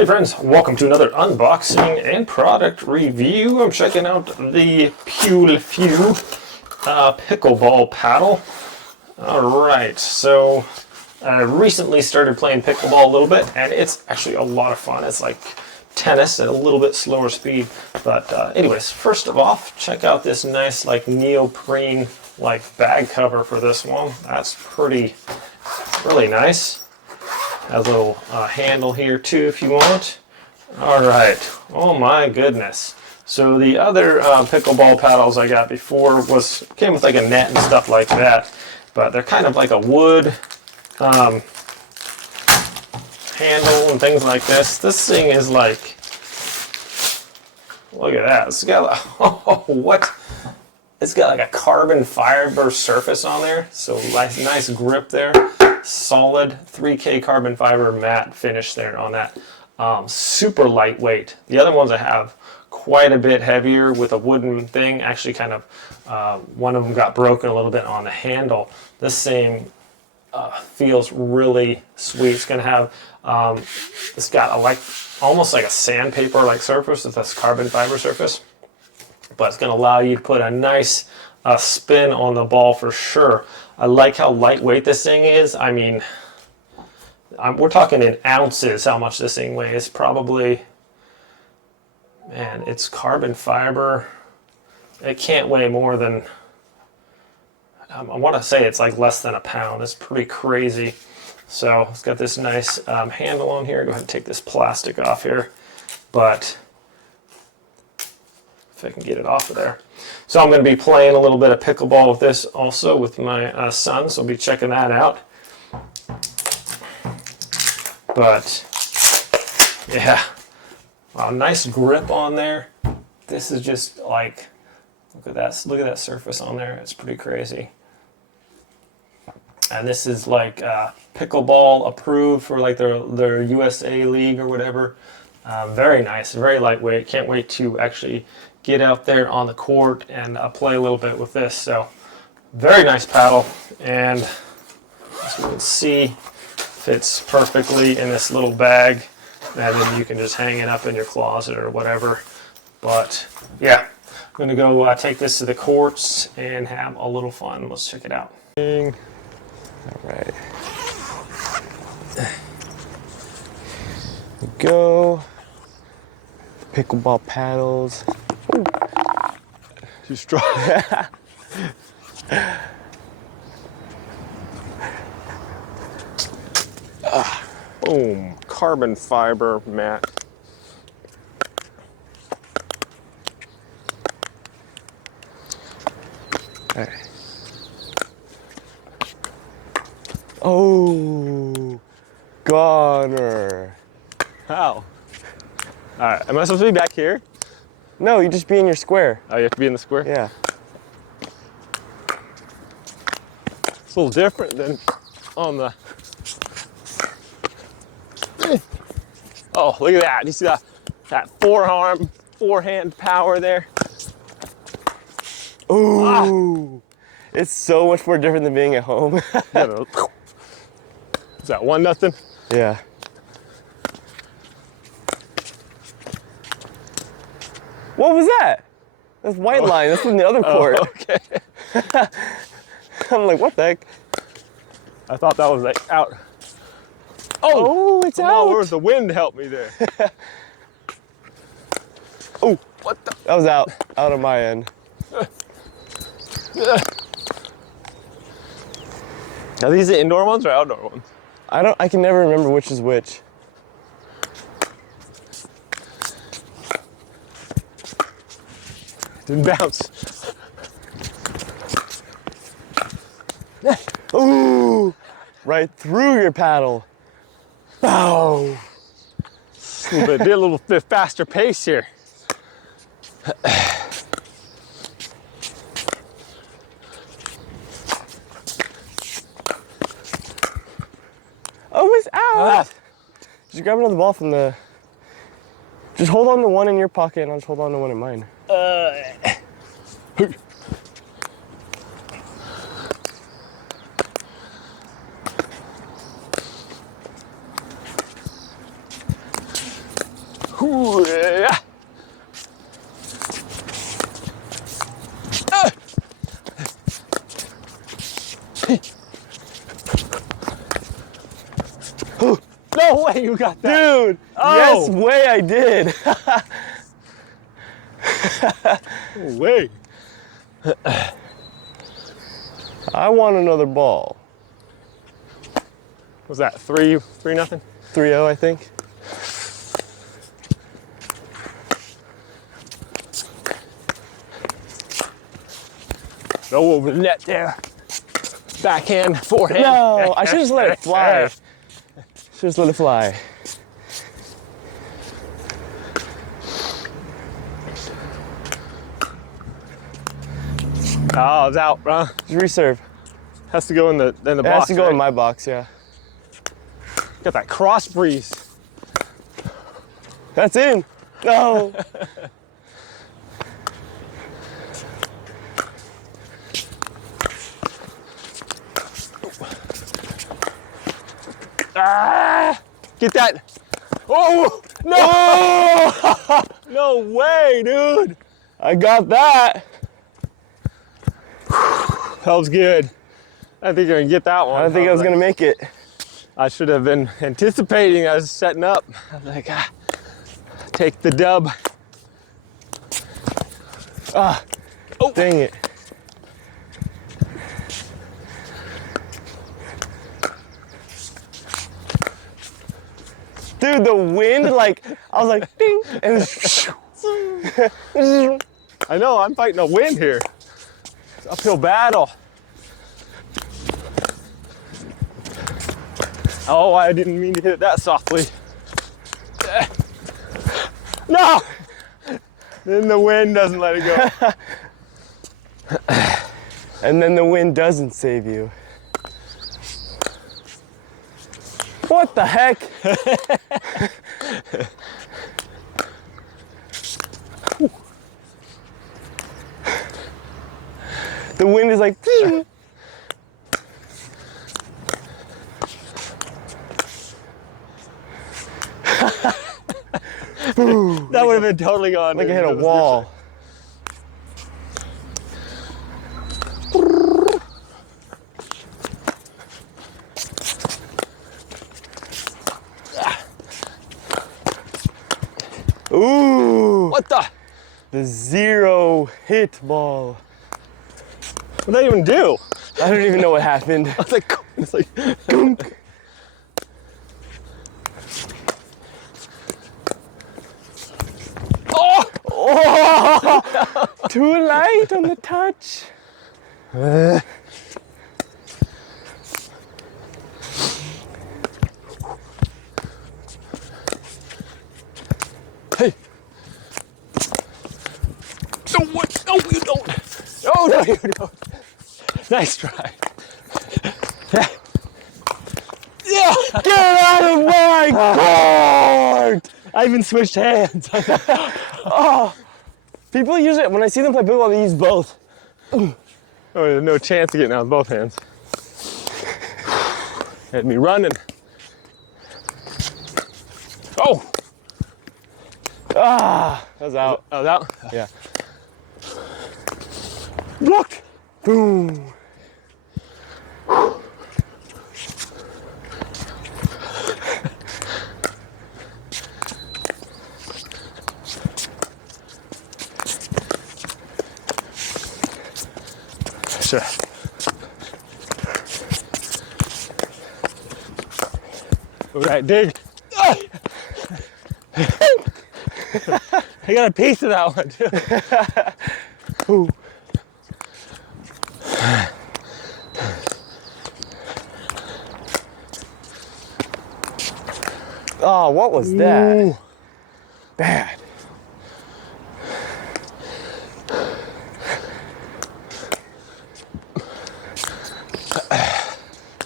Hey friends, welcome to another unboxing and product review. I'm checking out the Pickleball paddle. Alright, so I recently started playing pickleball a little bit, and it's actually a lot of fun. It's like tennis at a little bit slower speed. But anyways, first of all, check out this nice like neoprene like bag cover for this one. That's really nice. Has a little handle here too if you want. Alright, oh my goodness. So the other pickleball paddles I got before came with like a net and stuff like that, but they're kind of like a wood handle and things like this. This thing is like, look at that. It's got what? It's got like a carbon fiber surface on there, so nice grip there. Solid 3K carbon fiber matte finish there on that. Super lightweight. The other ones I have quite a bit heavier with a wooden thing. Actually kind of, one of them got broken a little bit on the handle. This thing feels really sweet. It's going to have, it's got almost like a sandpaper like surface with this carbon fiber surface. But it's going to allow you to put a nice spin on the ball for sure. I like how lightweight this thing is. I mean, we're talking in ounces how much this thing weighs. Probably, man, it's carbon fiber. It can't weigh more than, I want to say it's like less than a pound. It's pretty crazy. So it's got this nice handle on here. Go ahead and take this plastic off here. But if I can get it off of there. So I'm going to be playing a little bit of pickleball with this also with my son, so I'll be checking that out. But yeah, wow, nice grip on there. This is just like, look at that surface on there. It's pretty crazy. And this is like pickleball approved for like their USA league or whatever. Very nice, very lightweight. Can't wait to actually get out there on the court and play a little bit with this. So very nice paddle, and as you can see, fits perfectly in this little bag, and then you can just hang it up in your closet or whatever. But yeah, I'm gonna go take this to the courts and have a little fun. Let's check it out. All right, go. Pickleball paddles. Ooh. Too strong. Boom, carbon fiber mat. All right. Oh, goner. How? All right, am I supposed to be back here? No, you just be in your square. Oh, you have to be in the square? Yeah. It's a little different than on the... Oh, look at that. You see that forehand power there? Ooh. It's so much more different than being at home. Is that 1-0? Yeah. What was that? That's white line. That's from the other court. Oh, okay. I'm like, what the heck? I thought that was like out. Oh, it's out. Where's the wind help me there? Oh, what the? That was out of my end. Are these the indoor ones or outdoor ones? I can never remember which is which. Didn't bounce. Ooh, right through your paddle. Bow. Did a little bit faster pace here. Oh, it's out. Did you grab another ball from the... Just hold on to one in your pocket and I'll just hold on to one in mine. No way you got that. Dude, yes way I did. No way. I want another ball. Was that 3-0? 3-0, I think. Go over the net there. Backhand, forehand. No, I should just let it fly. Should just let it fly. Oh, it's out, bro. Just reserve. Has to go in the box. It has to go right? in my box, yeah. Got that cross breeze. That's in. No. Ah! Get that. Oh no! No way, dude. I got that. That was good. I think you're gonna get that one. I don't think I was gonna make it. I should have been anticipating. I was setting up. I was like, take the dub. Ah, oh, dang it. Dude, the wind, like, I was like, ding, and then I know, I'm fighting a wind here. It's an uphill battle. Oh, I didn't mean to hit it that softly. No! Then the wind doesn't let it go. and then the wind doesn't save you. What the heck? The wind is like, That would have been totally gone. like it hit a wall. Ooh, What the? the 0 hit ball. What did that even do? I don't even know what happened. It's like, Gunk. oh! Oh, too light on the touch. Hey. No, what? No, you don't. Oh, no, you don't. Nice try. Yeah. Get out of my court! I even switched hands. Oh, people use it, when I see them play pickleball, they use both. Oh, there's no chance of getting out with both hands. Had me running. Oh! Ah, that was out. Oh, that? Yeah. Blocked! Boom. Sure. All right, dig. Ah! I got a piece of that one too. Ooh. Oh, what was that? Ooh. Bad.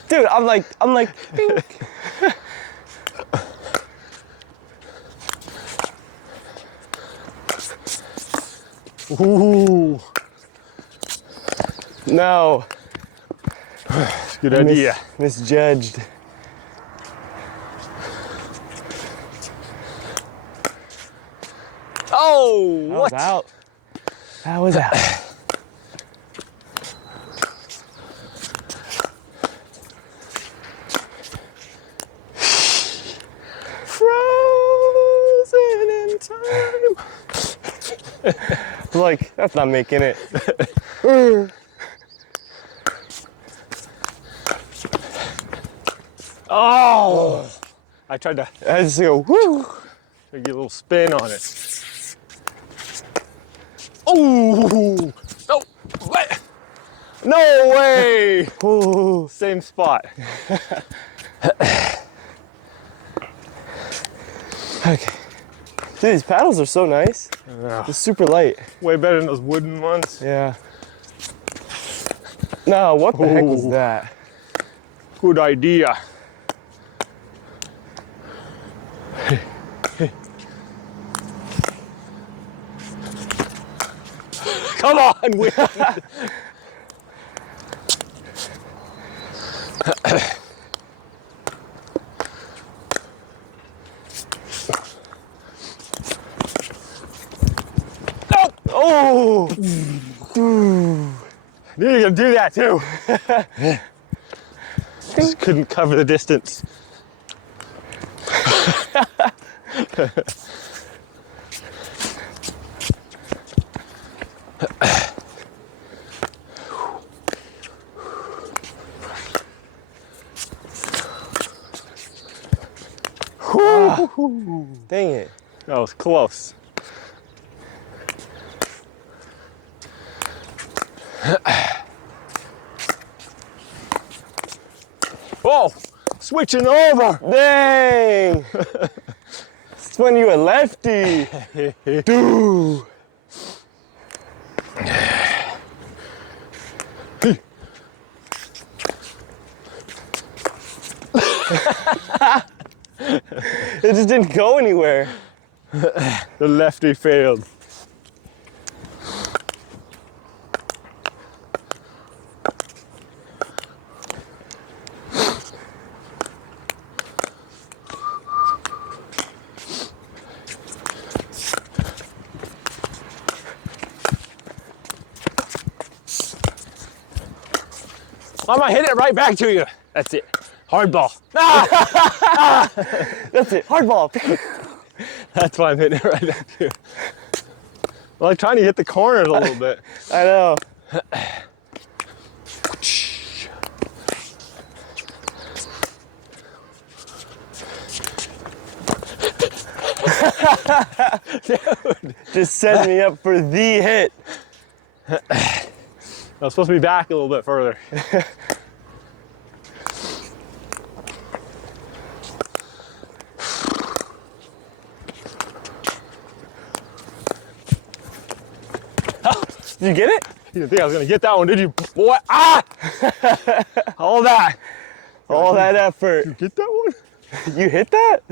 Dude, I'm like, ding. Ooh. No. Good idea. Misjudged. Oh, That what? was out. That was out. Frozen in time. Like, that's not making it. Oh! I tried to I just go, woo. get a little spin on it. Oh! No! What? No way! Ooh. Same spot. Okay. Dude, these paddles are so nice. Yeah. They're super light. Way better than those wooden ones. Yeah. No, what the heck was Ooh. that? Good idea. Come on, Will. Oh! Knew you were gonna do that too. Just couldn't cover the distance. Dang it. That was close. Whoa! Switching over! Dang! It's when you a lefty. Dude. It just didn't go anywhere. The lefty failed. I'm gonna hit it right back to you. That's it. Hard ball. Ah! That's it. Hard ball. That's why I'm hitting it right back to you. Well, I'm trying to hit the corners a little bit. I know. Dude. Just set me up for the hit. I was supposed to be back a little bit further. Did you get it? You didn't think I was gonna get that one, did you? Boy, ah! All that. All that effort. Get that one? You hit that?